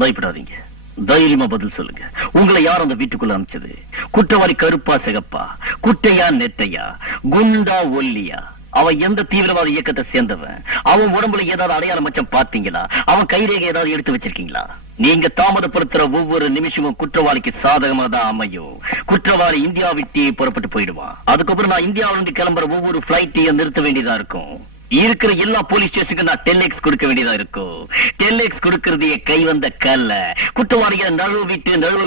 பயப்படாதீங்க, தைரியமா பதில் சொல்லுங்க. உங்களை யார் அந்த வீட்டுக்குள்ள அனுப்பிச்சது? குற்றவாளி கருப்பா சிகப்பா, குட்டையா நெட்டையா, குண்டா ஒல்லியா? அவன் எந்த தீவிரவாத இயக்கத்தை சேர்ந்தவன்? அவன் உடம்புல ஏதாவது அடையாளம் மச்சம் பாத்தீங்களா? அவன் கைரேகை ஏதாவது எடுத்து வச்சிருக்கீங்களா? நீங்க தாமதப்படுத்துற ஒவ்வொரு நிமிஷமும் குற்றவாளிக்கு சாதகமா தான் அமையும். குற்றவாளி இந்தியா விட்டு புறப்பட்டு போயிடுவான். அதுக்கப்புறம் நான் இந்தியாவில இருந்து கிளம்புற ஒவ்வொரு பிளைட்டையும் நிறுத்த வேண்டியதா இருக்கும். இருக்கிற எல்லா போலீஸ் ஸ்டேஷனுக்கு நான் 10x கொடுக்க வேண்டியதா இருக்கும். 10x கொடுக்கறது கை வந்த கல்ல. குற்றவாளிகளை நழுவ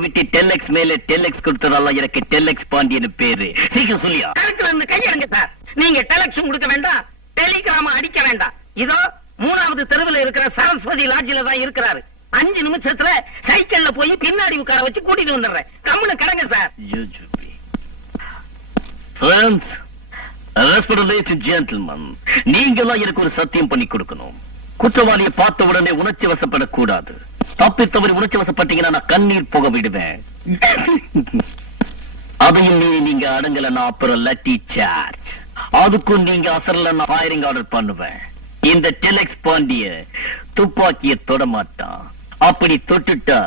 விட்டு 10x மேல 10x கொடுத்ததால எனக்கு 10x பாண்டியன் பேரு. சீக்கிரம் சொல்லியா? கையெடுங்க சார். நீங்க டெலக்ஷன் கொடுக்க வேண்டாம், டெலிகிராம அடிக்க வேண்டாம். இதோ 3வது தெருவில் இருக்கிற சரஸ்வதி லாட்ஜில தான் இருக்கிறாரு. 5 நிமிஷத்துல சைக்கிள்ல போய் பின்னாடி உட்கார வச்சு கூட்டிட்டு வந்துடுறேன். கம்முனு கடங்க சார். Friends, respected gentlemen, நீங்கெல்லாம் எனக்கு ஒரு சத்தியம் பண்ணி கொடுக்கணும். குற்றவாளியை பார்த்த உடனே உணர்ச்சி வசப்படக்கூடாது. தப்பி தவறி உணர்ச்சி வசப்பட்டீங்கன்னா நான் கண்ணீர் போக விடுவேன். அதையும் நீங்க அடங்கல அப்புறம் லட்டி சார்ஜ். அதுக்கும் நீங்க அசரல நான் ஃபயரிங் ஆர்டர் பண்ணுவேன். இந்த டெலக்ஸ் பாண்டிய துப்பாக்கிய தொட மாட்டான். அப்படி தொட்டுட்டா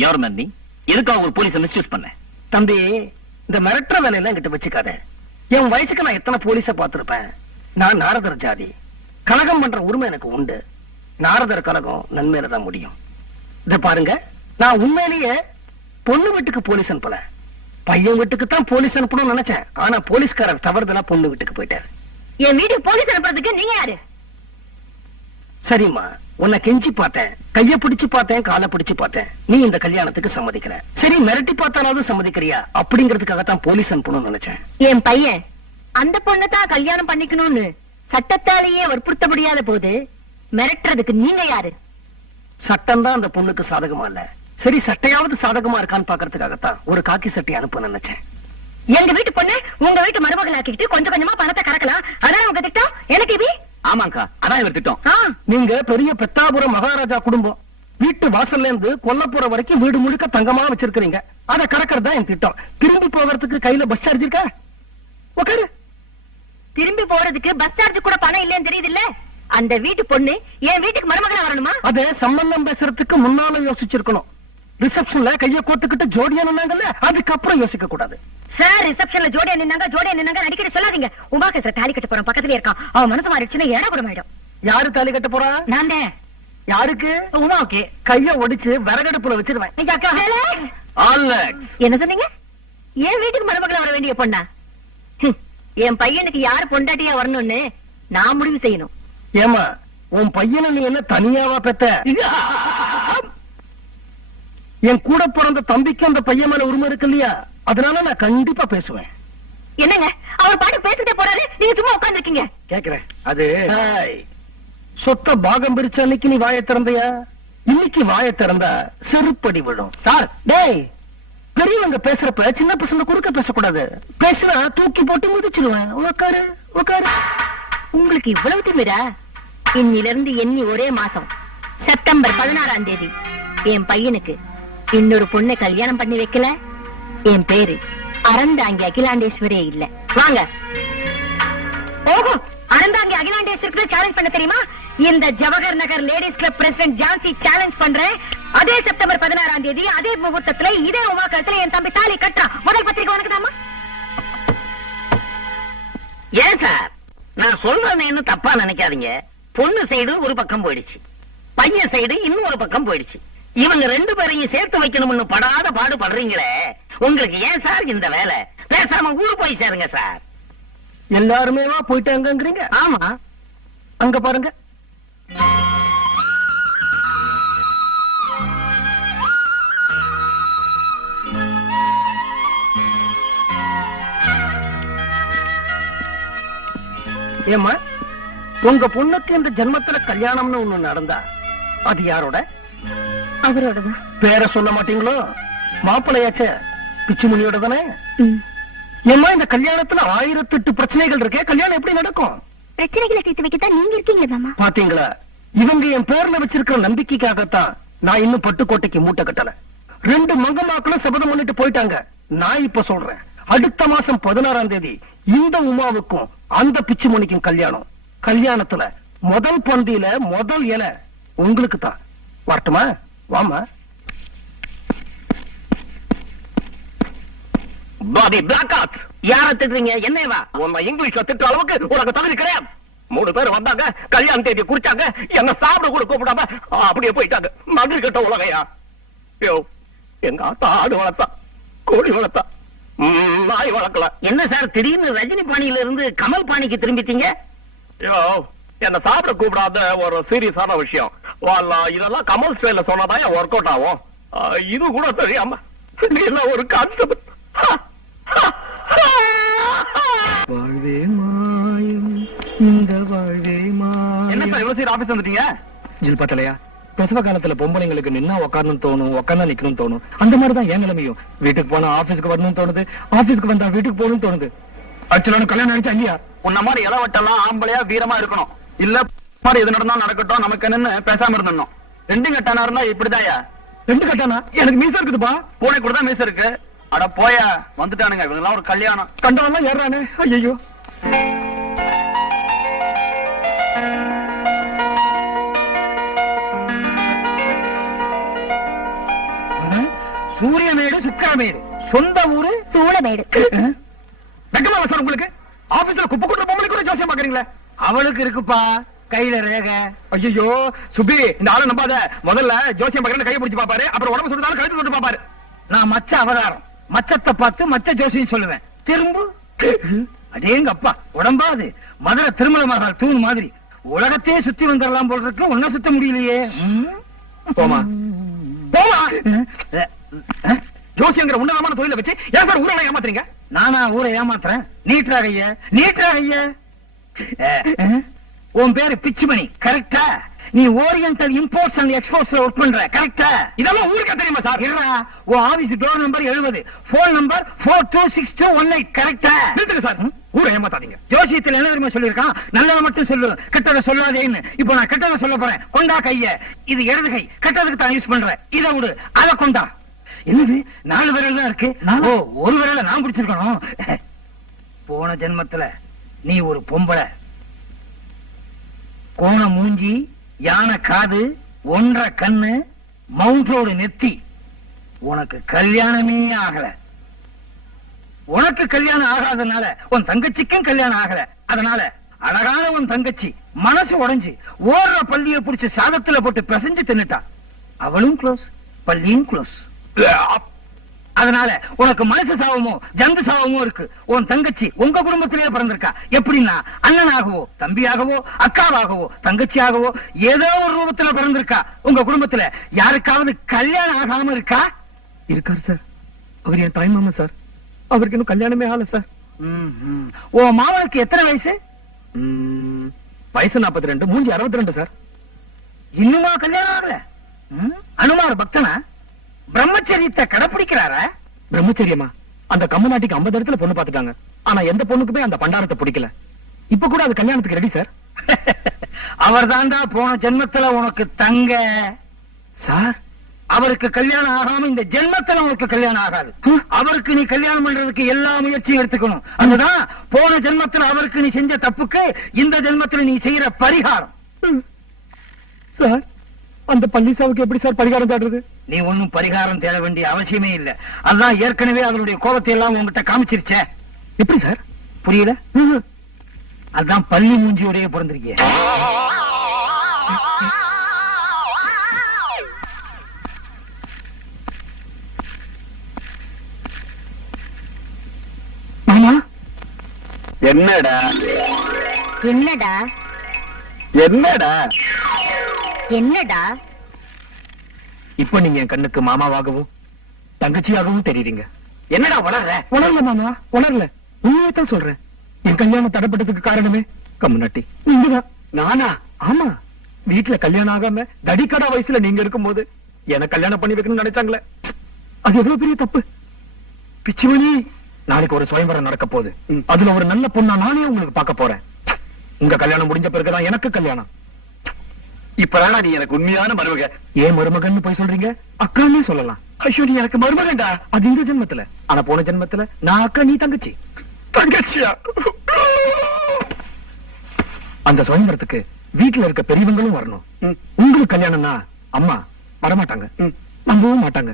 யார் மேம் நீ? எதுக்காக ஒரு போலீஸை மிஸ்யூஸ் பண்ண? தம்பி, இந்த மிரட்டுற வேலையெல்லாம் கிட்ட வச்சுக்காத. என் வயசுக்கு நான் எத்தனை போலீஸ பார்த்திருப்பேன். நான் நாரதர் ஜாதி. கலகம் பண்ற உரிமை எனக்கு உண்டு. நாரதர் கலகம் நன்மையில தான் முடியும். இத பாருங்க, நான் உண்மையிலேயே பொண்ணு வீட்டுக்கு போலீஸ் அனுப்பல. பையன் வீட்டுக்கு தான் போலீஸ் அனுப்பணும்னு நினைச்சேன். ஆனா போலீஸ்காரர் தவறுதலா பொண்ணு வீட்டுக்கு போயிட்டாரு. என் வீட்டுக்கு போலீஸ் அனுப்புறதுக்கு நீங்க யாரு? சரிம்மா, உன்னை கெஞ்சி பார்த்தேன், கைய பிடிச்சு பார்த்தேன், காலை பிடிச்சு பார்த்தேன். நீ இந்த கல்யாணத்துக்கு சம்மதிக்கல. சரி, மிரட்டி பார்த்தாலாவது சம்மதிக்கிறியா அப்படிங்கிறதுக்காகத்தான் போலீஸ் அனுப்பணும்னு நினைச்சேன். என் பையன் அந்த பொண்ணத்தான் கல்யாணம் பண்ணிக்கணும்னு சட்டத்தாலேயே வற்புறுத்த முடியாத போது மிரட்டுறதுக்கு நீங்க யாரு? சட்டம் தான் அந்த பொண்ணுக்கு சாதகமா இல்ல. சரி, சட்டையாவது சாதகமா இருக்கான்னு பாக்குறதுக்காகத்தான் ஒரு காக்கி சட்டை அனுப்ப நினைச்சேன். எங்க வீட்டு பொண்ணு உங்க வீட்டு மருமகள் ஆக்கிட்டு கொஞ்சம் கொஞ்சமா பணத்தை கறக்கலாம். அதான் உங்க திட்டம். எனக்கு இது ஆமாக்கா, அதான் இவர் திட்டம். நீங்க பெரிய பெத்தாபுரம் மகாராஜா குடும்பம். வீட்டு வாசல்ல இருந்து கொல்லப்புற வரைக்கும் வீடு முழுக்க தங்கமா வச்சிருக்கீங்க. அதை கறக்கறதா என் திட்டம். திரும்பி போகிறதுக்கு கையில பஸ் சார்ஜ் இருக்கா? உட்காரு. திரும்பி போறதுக்கு பஸ் சார்ஜ் கூட பணம் இல்லன்னு தெரியுது இல்ல? அந்த வீட்டு பொண்ணு என் வீட்டுக்கு மருமகளா வரணுமா? அதே சம்பந்தம் பேசுறதுக்கு முன்னால யோசிச்சிருக்கணும். ரிசப்ஷன்ல கைய கோத்துக்கிட்டு ஜோடியா நின்னாங்கல்ல, அதுக்கப்புறம் யோசிக்க கூடாது. சார், ரிசப்ஷன்ல ஜோடியா நின்னாங்க அடிக்கடி சொல்லாதீங்க. உமாக்கு தாலி கட்ட போறான், பக்கத்துல இருக்கான். அவன் மனசு மாறிடுச்சுன்னா ஏடாபுரமாயிடும். யாரு தாலி கட்ட போறா? நான் தான். யாருக்கு? உமாவுக்கு. கைய ஒடிச்சு விறகடுப்புல வச்சிருவேன். என்ன சொன்னீங்க? என் வீட்டுக்கு மருமகளா வர வேண்டிய பொண்ணா? என் பையனுக்கு யாரு பொண்டாட்டியா வரணும்னு நான் முடிவு செய்யணும். ஏமா, உன் பையனை நீ என்ன தனியாவா பெத்த? என் கூட பிறந்த தம்பிக்கு அந்த பையன் மேல உரிமை இருக்கு இல்லையா? அதனால நான் கண்டிப்பா பேசுவேன். என்னங்க அவர் பாட்டு பேசிட்டே போறாரு, நீங்க சும்மா உட்கார்ந்துருக்கீங்க. கேக்குறேன். அது சொத்த பாகம் பிரிச்ச அன்னைக்கு நீ வாயை திறந்தையா? இன்னைக்கு வாயை திறந்தா செருப்படி விழும். சார், டேய், பெரியவங்க பேசுறப்ப சின்ன பசங்க குறுக்க பேசக்கூடாது. பேசுனா தூக்கி போட்டு முதிச்சிருவேன். உட்காரு உட்காரு. உங்களுக்கு இவ்வளவு திமிரா? இன்னிலிருந்து எண்ணி ஒரே மாசம் செப்டம்பர் 16ஆம் தேதி என் பையனுக்கு இன்னொரு பொண்ணை கல்யாணம் பண்ணி வைக்கல, என் பேரு அறந்தாங்கி அகிலாண்டேஸ்வரே இல்ல. வாங்க. ஓஹோ, அறந்தாங்கி அகிலாண்டேஸ்வருக்கு சேலஞ்ச் பண்ண தெரியுமா? இந்த Jawahar Nagar ladies club president Jhansi challenge பண்றேன். அதே செப்டம்பர் 16ஆம் தேதி அதே முகூர்த்தத்துல இதே உமாக்கத்துல என் தம்பி தாலி கட்டுறான். முதல் பத்திரிக்கை உனக்கு தாமா? ஏன் சார், நான் சொல்றேன்னு தப்பா நினைக்காதீங்க. பொண்ணு சைடு ஒரு பக்கம் போயிடுச்சு, பையன் சைடு இன்னும் ஒரு பக்கம் போயிடுச்சு. இவங்க 2 பேரையும் சேர்த்து வைக்கணும்னு படாத பாடு படுறீங்களே, உங்களுக்கு ஏன் சார் இந்த வேலை? பேசாம ஊரு போய் சேருங்க சார். எல்லாருமே போயிட்டாங்கிறீங்க? ஆமா, அங்க பாருங்க. ஏமா, உங்க பொண்ணுக்கு இந்த ஜென்மத்துல கல்யாணம்னு ஒண்ணு நடந்தா அது யாரோட? அவரோடதான். பேரை சொல்ல மாட்டீங்களோ? மாப்பிள்ளையாச்ச பிச்சுமணியோட தானே? ஏமா, இந்த கல்யாணத்துல 1008 பிரச்சனைகள் இருக்கே, கல்யாணம் எப்படி நடக்கும்? பிரச்சனைகளை தீர்த்து வைக்கத்தான் நீங்க இருக்கீங்களா? பாத்தீங்களா, இவங்க என் பேர்ல வச்சிருக்கிற நம்பிக்கைக்காகத்தான் நான் இன்னும் பட்டுக்கோட்டைக்கு மூட்டை கட்டல. 2 மங்கமாக்களும் சபதம் பண்ணிட்டு போயிட்டாங்க. நான் இப்ப சொல்றேன், அடுத்த மாசம் 16ஆம் தேதி இந்த உமாவுக்கும் அந்த பிச்சுமணிக்கும் கல்யாணம். கல்யாணத்துல முதல் பந்தியில முதல் இலை உங்களுக்கு தான். வரட்டுமா? வாமா. பாபி பிளாக் யார திட்டுறீங்க? என்னவா? உன்னை இங்கிலீஷ்ல திட்டுற அளவுக்கு உனக்கு தகுதி கிடையாது. 3 பேர் வந்தாங்க, கல்யாண தேதி குறிச்சாங்க, என்ன சாப்பிட கூட கூப்பிடாம அப்படியே போயிட்டாங்க. மகிழ் கட்ட உலகையா? யோ, எங்க ஆத்தா ஆடு வளர்த்தா, கோழி வளர்த்தா, நாய் வளர்க்கல. என்ன சார் திடீர்னு ரஜினி பாணியில இருந்து கமல் பாணிக்கு திரும்பிட்டீங்க? யோ, என்ன சாப்பிட கூப்பிடாத ஒரு சீரியஸான விஷயம். இதெல்லாம் கமல் ஸ்டைல சொன்னாதான் ஒர்க் அவுட் ஆகும். இது கூட தெரியாம நீ எல்லாம் ஒரு கான்ஸ்டபிள். வாழ்வே மாயம் இந்த வாழ்வே மாயம். என்ன சார் இவ்வளவு சீர் ஆபீஸ் வந்துட்டீங்க? ஜில் பத்தலையா? பிரசவ காலத்துல பொம்பளைங்களுக்கு நின்னா உட்காரணும் தோணும், உட்கார்ந்தா நிக்கணும் தோணும். அந்த மாதிரிதான் என் நிலைமையும். வீட்டுக்கு போனா ஆபீஸ்க்கு வரணும்னு தோணுது, ஆபீஸ்க்கு வந்தா வீட்டுக்கு போகணும்னு தோணுது. ஆக்சுவலான கல்யாணம் ஆயிடுச்சா இல்லையா? உன்ன மாதிரி இளவட்டெல்லாம் ஆம்பளையா வீரமா இருக்கணும். இல்ல மாதிரி எது நடந்தாலும் நடக்கட்டும், நமக்கு என்னன்னு பேசாம இருந்தோம். 2 கட்டானா இருந்தா இப்படிதாயா? 2 கட்டானா? எனக்கு மீச இருக்குதுப்பா. பூனை கூட தான் மீச இருக்கு. அட போயா, வந்துட்டானுங்க இவங்க எல்லாம். ஒரு கல்யாணம் கண்டவெல்லாம் ஏறானே. ஐயோ, சூரியமேடு சுக்கிரமேடு, சொந்த ஊரு சூளமேடு. வெக்கமா சார் உங்களுக்கு? ஆபீஸ்ல குப்பை கூட்டுற பொம்பளை கூட ஜோசியம் பாக்குறீங்களா? அவளுக்கு இருக்குப்பா கையில ரேக. ஐயோ சுபி, இந்த ஆளை நம்பாத. முதல்ல ஜோசியம் பாக்குறேன்னு கையை பிடிச்சு பாப்பாரு, அப்புறம் உடம்பு சுடுதாலும் கழுத்து சுட்டு பாப்பாரு. நான் மச்ச அவதாரம், மச்சத்தை பார்த்து மச்ச ஜோசியம் சொல்லுவேன். திரும்ப அடேங்க அப்பா, உடம்பாது மதுரை திருமல மகால் தூண் மாதிரி உலகத்தையே சுத்தி வந்துடலாம் போல இருக்கு. ஒன்னும் சுத்த முடியலையே. போமா போமா. ஜோசியங்கிற உன்னதமான தொழிலை வச்சு ஏன் சார் ஊரை ஏமாத்துறீங்க? நானா ஊரை ஏமாத்துறேன்? நீட்ராக நீட்ராக. உன் பேரு பிச்சுமணி கரெக்டா? நீ ஓரியன்டல் இம்போர்ட்ஸ் அண்ட் எக்ஸ்போர்ட்ஸ்ல ஒர்க் பண்ற கரெக்டா? இதெல்லாம் ஊருக்கே தெரியுமா சார்? இருடா, உன் office door number 70, phone number 426218 கரெக்டா? நிறுத்துங்க சார், ஊரை ஏமாத்தாதீங்க. ஜோசியத்தில் என்ன தெரியுமா சொல்லிருக்கான்? நல்லதை மட்டும் சொல்லு, கெட்டதை சொல்லாதேன்னு. இப்போ நான் கெட்டதை சொல்ல போறேன். கொண்டா கைய. இது இடது கை, கெட்டதுக்கு தான் யூஸ் பண்றேன். இதை விடு, அதை கொண்டா. என்னது 4 விரல் தான் இருக்கு? ஓ, ஒரு விரல நான் பிடிச்சிருக்கணும். போன ஜென்மத்துல நீ ஒரு பொம்பளை, கோண மூஞ்சி, யானை காது, 1.5 கண்ணு, மவுண்ட் ரோடு நெத்தி. உனக்கு கல்யாணமே ஆகல. உனக்கு கல்யாணம் ஆகாதனால உன் தங்கச்சிக்கும் கல்யாணம் ஆகல. அதனால அழகான உன் தங்கச்சி மனசு உடைஞ்சு ஓடுற பள்ளிய புடிச்சு சாதத்துல போட்டு பிசைஞ்சு தின்னுட்டா. அவளும் க்ளோஸ், பள்ளியும் க்ளோஸ். அதனால உனக்கு மனசு சாவமோ ஜந்து சாவமோ இருக்கு. உன் தங்கச்சி உங்க குடும்பத்திலேயே பிறந்திருக்கா. எப்படின்னா அண்ணனாகவோ தம்பியாகவோ அக்காவாகவோ தங்கச்சியாகவோ ஏதோ ஒரு ரூபத்துல பிறந்திருக்கா. உங்க குடும்பத்துல யாருக்காவது கல்யாணம் ஆகாம இருக்கா? இருக்காரு சார், அவர் என் தாய் மாமா சார். அவருக்கு இன்னும் கல்யாணமே ஆகல சார். உன் மாமனுக்கு எத்தனை வயசு? வயசு 42, மூஞ்சி 62 சார். இன்னுமா கல்யாணம் ஆகல? அனுமார் பக்தனா? பிரம்மச்சரியத்தை கடைபிடிக்கிறாரா? பிரம்மச்சரியமா? அந்த கம்மநாட்டிக்கு 50 இடத்துல பொண்ணு பாத்துட்டாங்க. ஆனா எந்த பொண்ணுக்குமே அந்த பண்டாரத்தை பிடிக்கல. இப்ப கூட அது கல்யாணத்துக்கு ரெடி சார். அவர் தாண்டா போன ஜென்மத்துல உனக்கு தங்க சார். அவருக்கு கல்யாணம் ஆகாம இந்த ஜென்மத்துல உனக்கு கல்யாணம் ஆகாது. அவருக்கு நீ கல்யாணம் பண்றதுக்கு எல்லா முயற்சியும் எடுத்துக்கணும். அதுதான் போன ஜென்மத்துல அவருக்கு நீ செஞ்ச தப்புக்கு இந்த ஜென்மத்துல நீ செய்யற பரிகாரம். சார், அந்த பள்ளிசாவுக்கு எப்படி சார் பரிகாரம் தேடுறது? நீ ஒன்னும் பரிகாரம் தேட வேண்டிய அவசியமே இல்ல. அதான் ஏற்கனவே அதனுடைய கோபத்தை எல்லாம் உங்ககிட்ட காமிச்சிருச்சே. எப்படி சார்? புரியல? அதான் பள்ளி மூஞ்சியோடய பிறந்திருக்கிய. மாமா, என்னடா என்னடா என்னடா என்னடா? இப்ப நீங்க என் கண்ணுக்கு மாமாவாகவும் தங்கச்சியாகவும் தெரியுறீங்க. என்னடா உணர்ற? உணரல மாமா, உணரல. உண்மையத்தான் சொல்றேன். என் கல்யாணம் தடைப்பட்டதுக்கு காரணமே கம்முனாட்டி நீங்கதான். நானா? ஆமா. வீட்டுல கல்யாணம் ஆகாம தடிக்கடா வயசுல நீங்க இருக்கும் போது எனக்கு கல்யாணம் பண்ணி வைக்கணும்னு நினைச்சாங்களே, அது எவ்வளவு பெரிய தப்பு. பிச்சுமணி, நாளைக்கு ஒரு சுயம்பரம் நடக்க போகுது. அதுல ஒரு நல்ல பொண்ணா நானே உங்களுக்கு பார்க்க போறேன். உங்க கல்யாணம் முடிஞ்ச பிறகுதான் எனக்கு கல்யாணம். இப்பதானா நீ எனக்கு உண்மையான மருமக. ஏன் மருமகன்னு போய் சொல்றீங்க? அக்கான்னு சொல்லலாம். ஐயோ நீ எனக்கு மருமகன்டா. அது இந்த ஜென்மத்துல. ஆனா போன ஜென்மத்துல நான் அக்கா, நீ தங்கச்சி. தங்கச்சியா? அந்த சுயம்பரத்துக்கு வீட்டுல இருக்க பெரியவங்களும் வரணும். உங்களுக்கு கல்யாணம்னா அம்மா வரமாட்டாங்க, நம்பவும் மாட்டாங்க.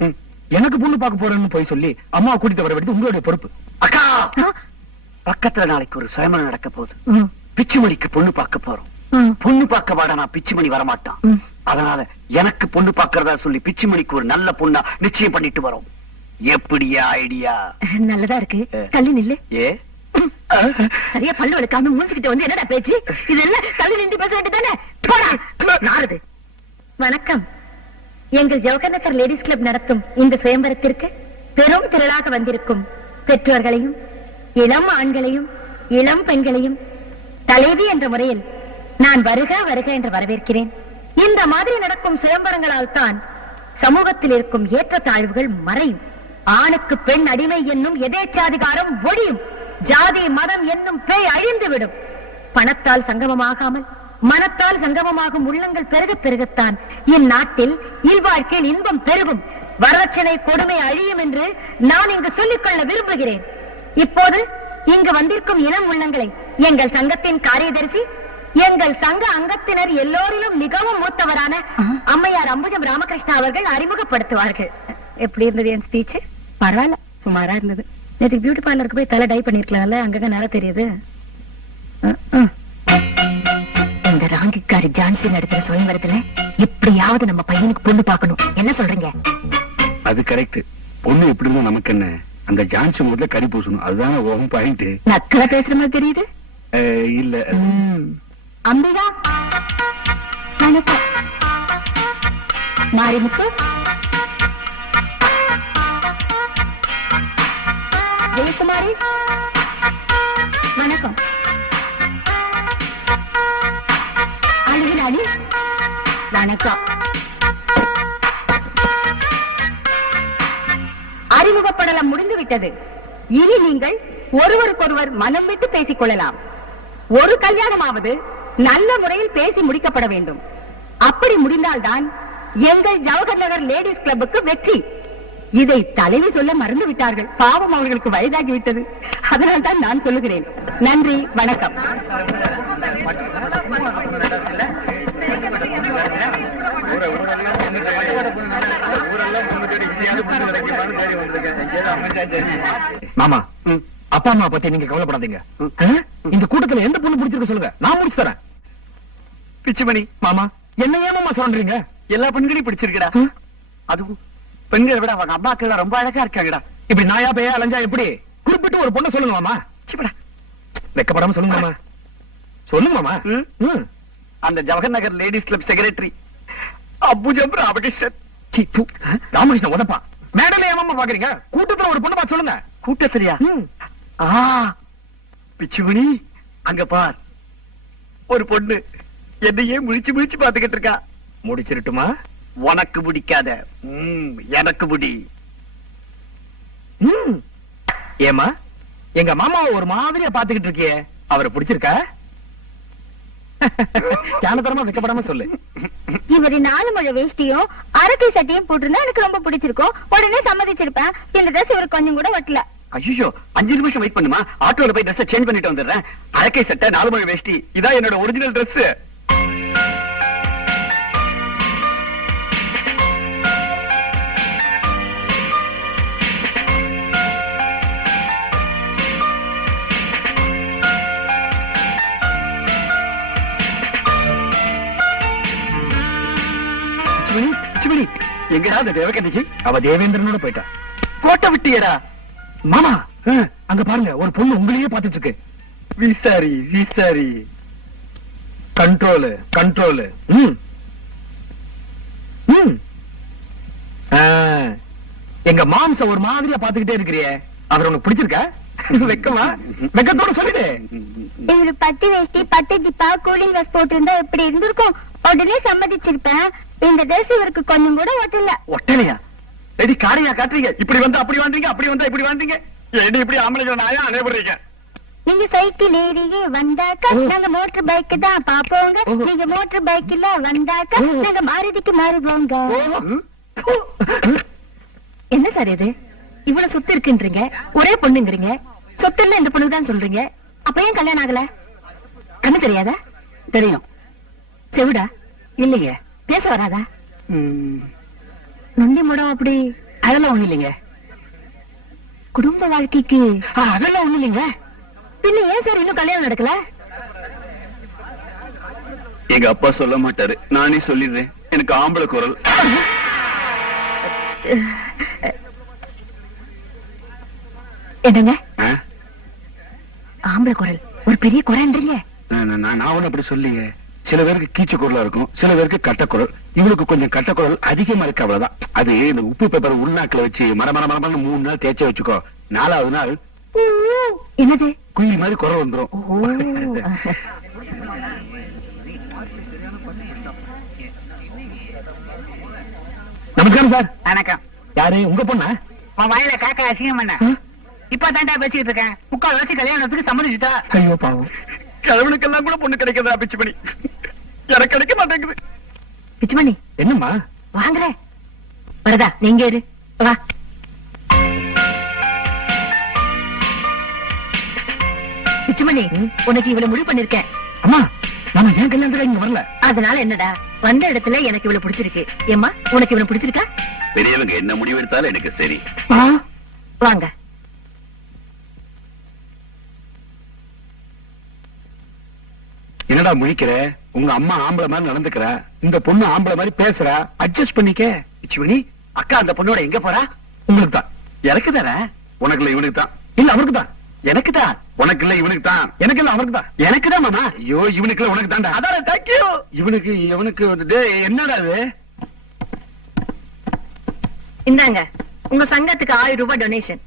எனக்கு பொண்ணு பார்க்க போறேன்னு போய் சொல்லி அம்மா கூட்டிட்டு வர வேண்டியது உங்களுடைய பொறுப்பு. அக்கா, பக்கத்துல நாளைக்கு ஒரு சுயமரம் நடக்க போகுது. பிச்சுமணிக்கு பொண்ணு பார்க்க போறோம். பொண்ணு பார்க்க வாடா, நான் பிச்சுமணி வரமாட்டான். அதனால எனக்கு பொண்ணு பார்க்கறதா சொல்லி பிச்சுமணிக்கு ஒரு நல்ல பொண்ணா நிச்சயம் பண்ணிட்டு வரோம். எப்படியா ஐடியா? நல்லதா இருக்கு. தள்ளி நில்லு. ஏ சரியா பல்லு வளர்க்காம மூஞ்சிக்கிட்டு வந்து என்னடா பேச்சு இது? என்ன தள்ளி நின்று பேச வேண்டியதானே? போடா நாரது. வணக்கம். எங்கள் ஜவஹர் நகர் லேடிஸ் கிளப் நடத்தும் இந்த சுயம்பரத்திற்கு பெரும் திரளாக வந்திருக்கும் பெற்றோர்களையும் இளம் ஆண்களையும் இளம் பெண்களையும் தலைவி என்ற முறையில் நான் வருக வருக என்று வரவேற்கிறேன். இந்த மாதிரி நடக்கும் சுயம்பரங்களால் தான் சமூகத்தில் இருக்கும் ஏற்றத்தாழ்வுகள் மறையும். ஆணுக்கு பெண் அடிமை என்னும் எதேச்சாதிகாரம் ஒழியும். ஜாதி மதம் என்னும் பேய் அழிந்துவிடும். பணத்தால் சங்கமமாகாமல் மனத்தால் சங்கமமாகும் உள்ளங்கள் பெருக பெருகத்தான் இந்நாட்டில் இல்வாழ்க்கையில் இன்பம் பெருகும். வரதட்சணை கொடுமை அழியும் என்று நான் இங்கு சொல்லிக்கொள்ள விரும்புகிறேன். இப்போது இங்கு வந்திருக்கும் இளம் உள்ளங்களை எங்கள் சங்கத்தின் காரியதரிசி, எங்கள் சங்க அங்கத்தினர் எல்லோரிலும் மிகவும் மூத்தவரான அம்மையார் அம்புஜம் ராமகிருஷ்ணா அவர்கள் அறிமுகப்படுத்துவார்கள். எப்படி இருந்தது என் ஸ்பீச்? பரவாயில்ல, சுமாரா இருந்தது. நேற்று பியூட்டி பார்லருக்கு போய் தலை டை பண்ணிருக்கலாம்ல, அங்கங்க நல்லா தெரியுது. இந்த ராங்கிக்காரி ஜான்சி நடத்துற சுயம்பரத்துல எப்படியாவது நம்ம பையனுக்கு பொண்ணு பார்க்கணும். என்ன சொல்றீங்க? அது கரெக்ட். பொண்ணு எப்படி இருந்தா நமக்கு என்ன? அந்த ஜான்சி முதல்ல கறி பூசணும். அதுதானே ஓகம் பாயிண்ட். நக்கலா பேசுற மாதிரி தெரியுது. இல்ல அம்பிகா, வணக்கம். மாரிமுத்து, ஜெயக்குமாரி, வணக்கம். அழகிராணி, வணக்கம். அறிமுகப்படலம் முடிந்துவிட்டது. இனி நீங்கள் ஒருவருக்கொருவர் மனம் விட்டு பேசிக் கொள்ளலாம். ஒரு கல்யாணமாவது நல்ல முறையில் பேசி முடிக்கப்பட வேண்டும். அப்படி முடிந்தால்தான் எங்கள் ஜவஹர் நகர் லேடிஸ் கிளப்புக்கு வெற்றி. இதை தலைவி சொல்ல மறந்து விட்டார்கள். பாவம், அவர்களுக்கு வயதாகிவிட்டது. அதனால் தான் நான் சொல்லுகிறேன். நன்றி, வணக்கம். மாமா, அப்பா அம்மா பத்தி நீங்க கவலைப்படாதீங்க. இந்த கூட்டத்துல எந்த பொண்ணு பிடிச்சிருக்க சொல்லுங்க, நான் முடிச்சு தரேன். பிச்சுமணி மாமா, என்ன ஏமாமா சொல்றீங்க? எல்லா பெண்களையும் பிடிச்சிருக்கடா. அதுவும் பெண்களை விட அவங்க அம்மாக்கள் ரொம்ப அழகா இருக்காங்கடா. இப்படி நாயா பேயா அலைஞ்சா எப்படி? குறிப்பிட்டு ஒரு பொண்ணை சொல்லுங்க மாமா. சிப்படா, வெக்கப்படாம சொல்லுங்க மாமா. சொல்லுங்க மாமா. அந்த Jawahar Nagar ladies club secretary Ambujam Ramakrishnan. Ramakrishnan உதப்பா. மேடையில ஏமாமா பாக்குறீங்க? கூட்டத்துல ஒரு பொண்ணு பார்த்து சொல்லுங்க. கூட்டத்திலையா? பிச்சுமணி, அங்க பார், ஒரு பொண்ணு என்னையே முழிச்சு முழிச்சு பாத்துக்கிட்டு இருக்கா. முடிச்சிருட்டுமா? உனக்கு முடிக்காத, எனக்கு முடி. ஏமா, எங்க மாமாவை ஒரு மாதிரியா பாத்துக்கிட்டு இருக்கியே, அவரை பிடிச்சிருக்கா? ஞானதரமா வைக்கப்படாம சொல்லு. இவரு 4 முழ வேஷ்டியும் அரக்கை சட்டையும் போட்டிருந்தா எனக்கு ரொம்ப பிடிச்சிருக்கும். உடனே சம்மதிச்சிருப்பேன். இந்த ட்ரெஸ் இவரு கொஞ்சம் கூட ஒட்டல. ஐயோ, 5 நிமிஷம் வெயிட் பண்ணுமா? ஆட்டோல போய் ட்ரெஸ் சேஞ்ச் பண்ணிட்டு வந்துடுறேன். அரக்கை சட்டை, 4 முழ வேஷ்டி, இதான் என்னோட ஒரிஜினல் ட்ரெஸ். எங்கடா அந்த தேவகன்னிக்கு? அவ தேவேந்திரனோட போயிட்டா. கோட்டை விட்டியடா? மாமா, அங்க பாருங்க, ஒரு பொண்ணு உங்களையே பாத்துட்டு இருக்கு. விசாரி விசாரி. Control control. எங்க மாம்ச ஒரு மாதிரியா பாத்துக்கிட்டே இருக்கிறியே, அவர் உனக்கு பிடிச்சிருக்கா? வெக்கமா? வெக்கத்தோட சொல்லிடு. இவரு பட்டு வேஷ்டி, பட்டு ஜிப்பா, கூலிங் கிளாஸ் போட்டிருந்தா எப்படி இருந்திருக்கும்? உடனே சம்மதிச்சிருப்பேன். இந்த ட்ரெஸ் இவருக்கு கொஞ்சம் கூட ஒட்டல. ஒட்டலையா? ரெடி காரையா காட்டுறீங்க? இப்படி வந்து அப்படி வாண்டீங்க, அப்படி வந்தா இப்படி வாண்டீங்க. என்ன இப்படி ஆம்பளைங்க நாயா அனைவரீங்க? நீங்க சைக்கிள் ஏறியே வந்தாக்கா நாங்க மோட்டர் பைக் தான் பாப்போங்க. நீங்க மோட்டர் பைக்ல வந்தாக்கா நாங்க மாருதிக்கு மாறுவோங்க. என்ன சார் இது இவ்வளவு சொத்து இருக்குன்றீங்க, ஒரே பொண்ணுங்கிறீங்க, சொத்து எல்லாம் இந்த பொண்ணுக்கு தான் சொல்றீங்க, அப்ப ஏன் கல்யாணம் ஆகல? கண்ணு தெரியாதா? தெரியும். செவிடா? இல்லைங்க. பேச வராதா? நொண்டி முடம் அப்படி? அதெல்லாம் ஒண்ணு இல்லைங்க. குடும்ப வாழ்க்கைக்கு அதெல்லாம் ஒண்ணு இல்லைங்க. பின்ன ஏன் சார் இன்னும் கல்யாணம் நடக்கல? எங்க அப்பா சொல்ல மாட்டாரு, நானே சொல்லிடுறேன். எனக்கு ஆம்பளை குரல். என்னங்க ஆ? ஆம்பளை குரல் ஒரு பெரிய குரல்ன்றீங்க. நான் ஒண்ணு அப்படி சொல்லிங்க. சில பேருக்கு கீச்சு குரலா இருக்கும், சில பேருக்கு கட்டக்குரல். இவளுக்கு கொஞ்சம் கட்டக்குரல் அதிகமா இருக்கு, அவ்வளவுதான். அது இந்த உப்பு பேப்பர் உள்நாக்குல வச்சு மரமரமரமரன்னு 3 நாள் தேய்ச்ச வச்சுக்கோ, 4வது நாள் என்னது குயில் மாதிரி குரல் வந்துரும். நமஸ்காரம் சார். வணக்கம். யாரு உங்க பொண்ணா? உன் வாயில காக்கா அசிங்கம் பண்ண. இப்ப தாண்டா பேசிட்டு இருக்கேன். 3/4 வருஷம் கல்யாணத்துக்கு சம்மதிச்சுட்டா. ஐயோ பாவம். கிழவனுக்கெல்லாம் கூட பொண்ணு கிடைக்கிறதா பிச்சு பண்ணி எனக்கு கிடைக்க மாட்டேங்குது. பிச்சுமணி என்னம்மா? வாங்கல வரதா, நீங்க இரு வா. பிச்சுமணி உனக்கு இவ்வளவு முடிவு பண்ணிருக்கேன். அம்மா நம்ம ஏன் கல்யாணத்துக்கு இங்க வரல? அதனால என்னடா, வந்த இடத்துல எனக்கு இவ்வளவு பிடிச்சிருக்கு. ஏம்மா உனக்கு இவ்வளவு பிடிச்சிருக்கா? பெரியவங்க என்ன முடிவு எடுத்தாலும் எனக்கு சரி. வாங்க. என்னடா முழிக்கிற? உங்க அம்மா ஆம்பளை மாதிரி நடந்துக்கிறா, இந்த பொண்ணு ஆம்பளை மாதிரி பேசுறா, அட்ஜஸ்ட் பண்ணிக்க. பிச்சுமணி, அக்கா அந்த பொண்ணோட எங்க போறா? உங்களுக்கு தான். எனக்கு தானே? உனக்கு இல்ல இவனுக்கு தான். இல்ல அவருக்கு தான். எனக்கு தான். உனக்கு இல்ல இவனுக்கு தான். எனக்கு இல்ல அவருக்கு தான். எனக்கு தான் மாமா. ஐயோ இவனுக்கு இல்ல உனக்கு தான்டா. அதான் தேங்க்யூ. இவனுக்கு இவனுக்கு வந்துட்டு என்னடா இது? இந்தாங்க உங்க சங்கத்துக்கு 1000 ரூபாய் டொனேஷன்.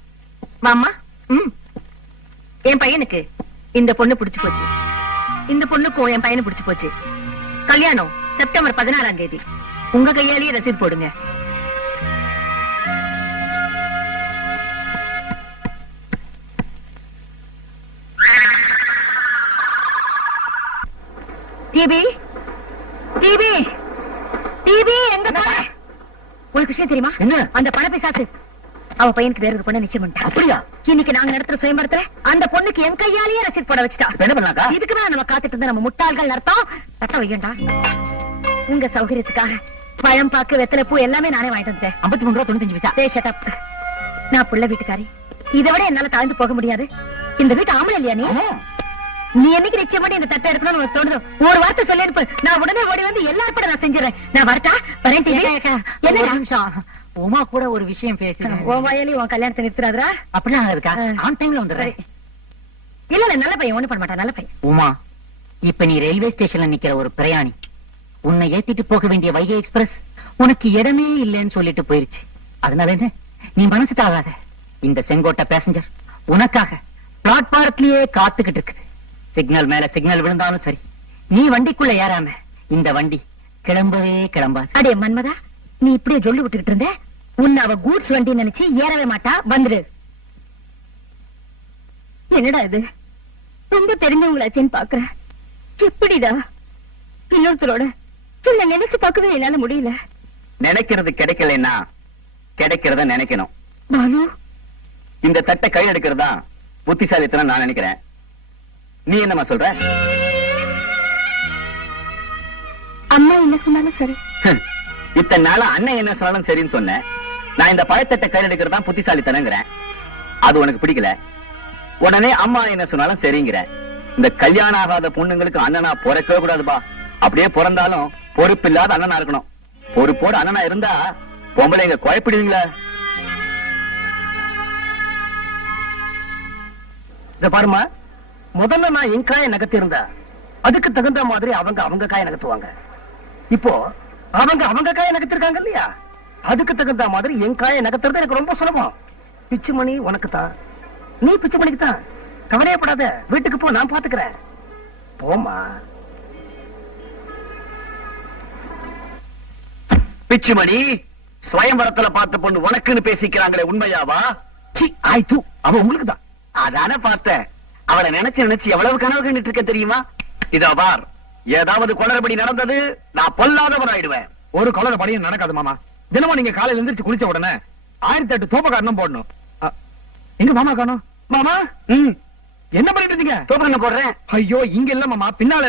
மாமா என் பையனுக்கு இந்த பொண்ணு பிடிச்சு போச்சு, இந்த பொண்ணுக்கும் என் பையனு பிடிச்சு போச்சு. கல்யாணம் செப்டம்பர் 16ஆம் தேதி. உங்க கையாலேயே ரசீது போடுங்க. டிபி டிபி டிபி எங்க போற? உனக்கு விஷயம் தெரியுமா? என்ன? அந்த பண பிசாசு அவ பையனுக்கு வேற ஒரு பொண்ணை நிச்சயம் பண்ணிட்டா. அப்படியா? இன்னைக்கு நாங்க நடத்துற சுயம்பரத்துல அந்த பொண்ணுக்கு என் கையாலேயே ரசீது போட வச்சுட்டா. என்ன பண்ணாக்கா? இதுக்குதான் நம்ம காத்துட்டு இருந்த நம்ம முட்டாள்கள் அர்த்தம். தட்ட வையண்டா. உங்க சௌகரியத்துக்காக பழம், பாக்கு, வெத்தலை, பூ எல்லாமே நானே வாங்கிட்டு வந்துட்டேன். 53.95 பைசா. டேய் ஷட் அப். நான் புள்ள வீட்டுக்காரி, இதை விட என்னால தாழ்ந்து போக முடியாது. இந்த வீட்டு ஆம்பளை இல்லையா நீ? நீ என்னைக்கு நிச்சயம் பண்ணி இந்த தட்டை எடுக்கணும்னு உனக்கு தோணுதோ ஒரு வார்த்தை சொல்லி அனுப்பு. நான் உடனே ஓடி வந்து எல்லா ஏற்பாடு நான் செஞ்சிடறேன். நான் வரட்டா? வரேன் டிவி. என்ன உமா கூட ஒரு விஷயம் பேசுறேன். உன் வாயாலே உன் கல்யாணத்தை நிறுத்துறாதா? அப்படிலாம் இருக்கா? ஆன் டைம்ல வந்துடுறேன். இல்ல இல்ல, நல்ல பையன், ஒண்ணு பண்ண மாட்டான், நல்ல பையன். உமா, இப்ப நீ ரயில்வே ஸ்டேஷன்ல நிக்கிற ஒரு பிரயாணி. உன்னை ஏத்திட்டு போக வேண்டிய வைகை எக்ஸ்பிரஸ் உனக்கு இடமே இல்லைன்னு சொல்லிட்டு போயிருச்சு. அதனால என்ன, நீ மனசு தாகாத. இந்த செங்கோட்டை பேசஞ்சர் உனக்காக பிளாட்பாரத்திலேயே காத்துக்கிட்டு இருக்குது. சிக்னல் மேல சிக்னல் விழுந்தாலும் சரி, நீ வண்டிக்குள்ள ஏறாம இந்த வண்டி கிளம்பவே கிளம்பாது. அடே மன்மதா, நீ இப்படியே சொல்லி விட்டுக்கிட்டு இருந்த. உன்னை அவ கூட்ஸ் வண்டி நினைச்சு ஏறவே மாட்டா. வந்துடு. என்னடா இது, ரொம்ப தெரிஞ்சவங்களாச்சேன்னு பாக்குறேன். எப்படிடா இன்னொருத்தரோட என்ன நினைச்சு பார்க்கவே என்னால முடியல. நினைக்கிறது கிடைக்கலன்னா கிடைக்கிறத நினைக்கணும். பானு, இந்த தட்டை கை எடுக்கிறதா புத்திசாலித்தனம் நான் நினைக்கிறேன். நீ என்னமா சொல்ற? அம்மா என்ன சொன்னாலும் சரி. இத்தனை நாளா அண்ணன் என்ன சொன்னாலும் சரின்னு சொன்னேன். நான் இந்த பழத்தட்டை கை எடுக்கிறதா புத்திசாலித்தனங்கிறேன். அது உனக்கு பிடிக்கல. உடனே அம்மா என்ன சொன்னாலும் சரிங்கிற. இந்த கல்யாணம் ஆகாத பொண்ணுங்களுக்கு அண்ணனா பிறக்கவே கூடாதுப்பா. அப்படியே பிறந்தாலும் பொறுப்பு இல்லாத அண்ணனா இருக்கணும். பொறுப்போட அண்ணனா இருந்தா பொம்பளைங்க குழப்பிடுவீங்களா? இத பாருமா, முதல்ல நான் என் காயை நகர்த்தி இருந்தா அதுக்கு தகுந்த மாதிரி அவங்க காயை நகர்த்துவாங்க. இப்போ அவங்க காயை நகர்த்திருக்காங்க இல்லையா, அதுக்கு தகுந்த மாதிரி என் காயை நகர்த்துறது எனக்கு ரொம்ப சுலபம். பிச்சுமணி உனக்கு தான், நீ பிச்சுமணிக்கு தான். கவலையப்படாத, வீட்டுக்கு போ, நான் பாத்துக்கிறேன். போமா. பிச்சுமணி, ஸ்வயம்பரத்துல பார்த்த பொண்ணு உனக்குன்னு பேசிக்கிறாங்களே, உண்மையாவா? சி ஆயிட்டு அவ உங்களுக்கு தான். அதான பார்த்தேன். அவளை நினைச்சு நினைச்சு எவ்வளவு கனவு கண்டுட்டு இருக்க தெரியுமா? இதோ பார், ஏதாவது கொளறுபடி நடந்தது நான் பொல்லாதவன் ஆயிடுவேன். ஒரு கொலர படியும் நடக்காது மாமா. தினமும் நீங்க காலையில எழுந்திரிச்சு குளிச்ச உடனே 1008 தோப்ப காரணம் போடணும். எங்க மாமா காணோம்? மாமா என்ன பண்ணிட்டு இருந்தீங்க? தோப்பு போடுறேன். ஐயோ, இங்க இல்ல மாமா, பின்னால இருக்கு.